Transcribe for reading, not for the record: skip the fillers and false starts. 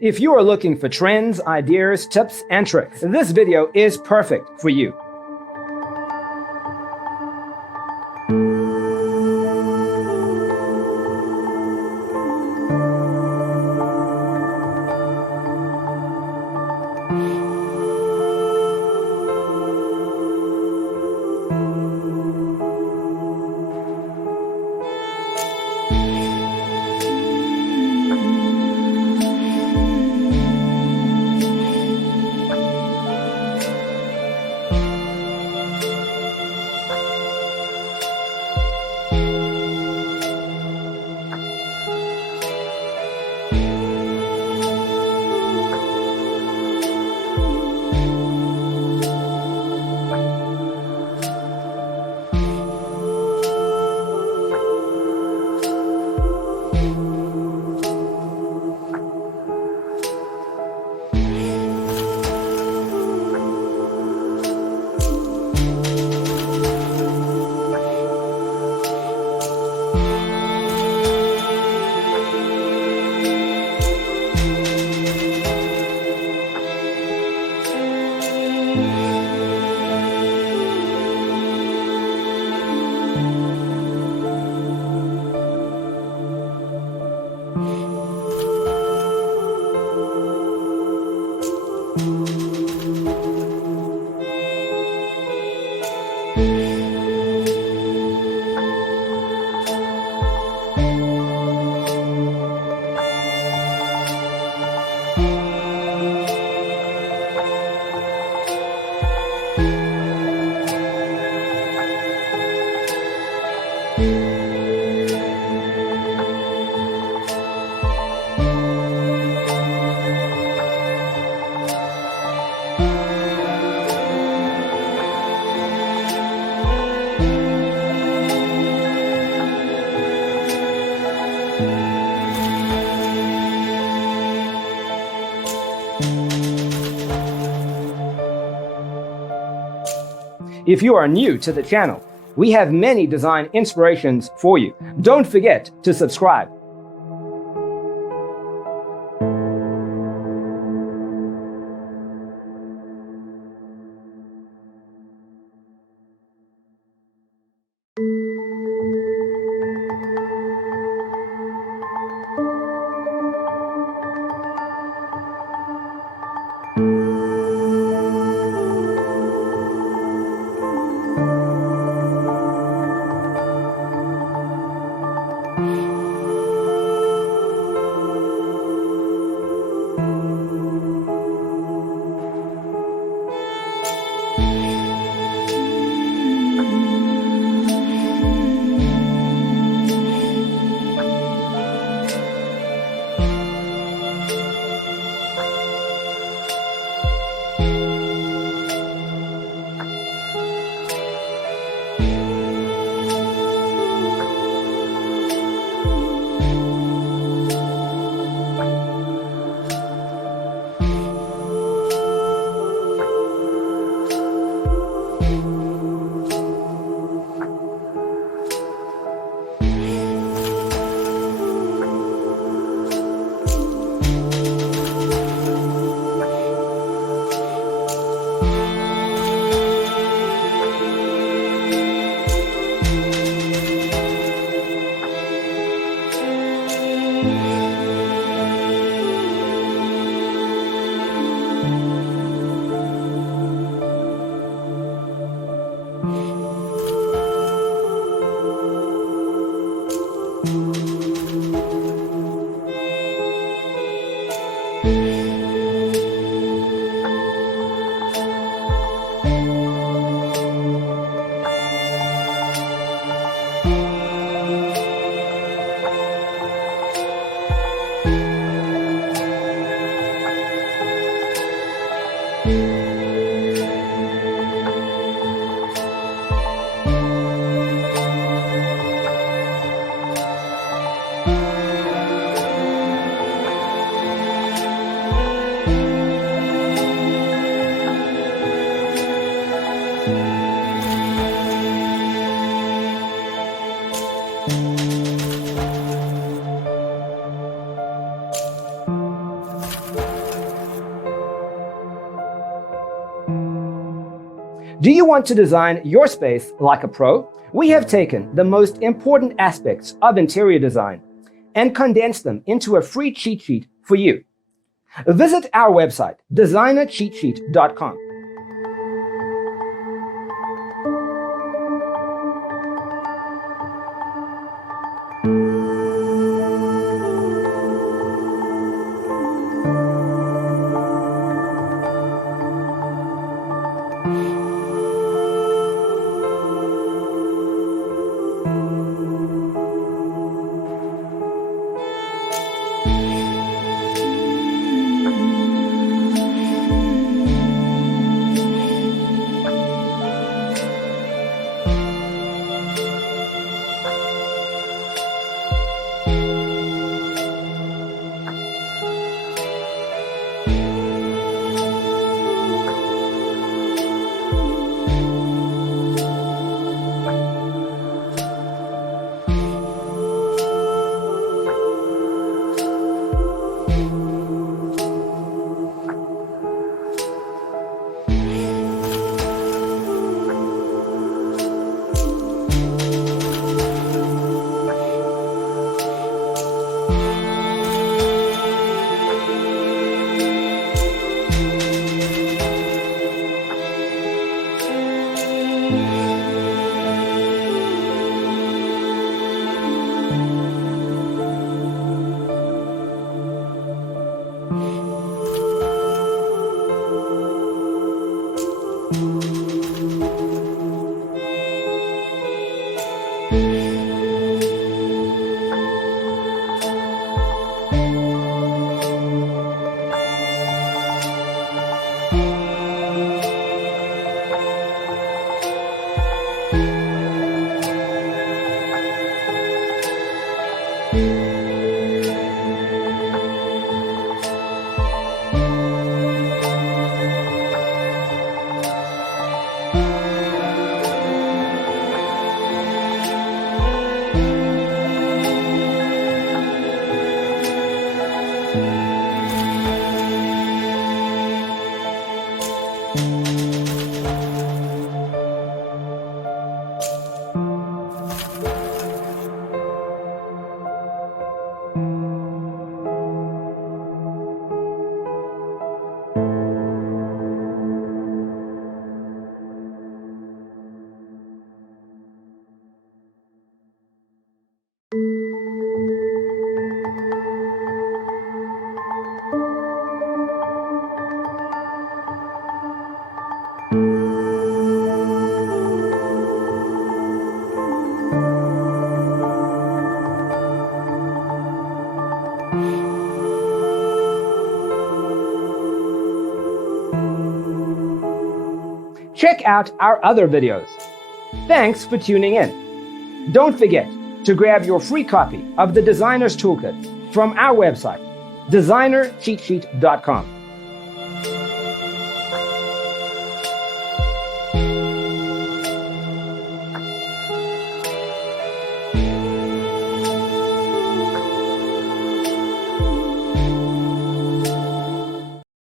If you are looking for trends, ideas, tips, and tricks, this video is perfect for you. If you are new to the channel, we have many design inspirations for you. Don't forget to subscribe. Do you want to design your space like a pro? We have taken the most important aspects of interior design and condensed them into a free cheat sheet for you. Visit our website, designercheatsheet.com. Check out our other videos. Thanks for tuning in. Don't forget to grab your free copy of the Designer's Toolkit from our website, designercheatsheet.com.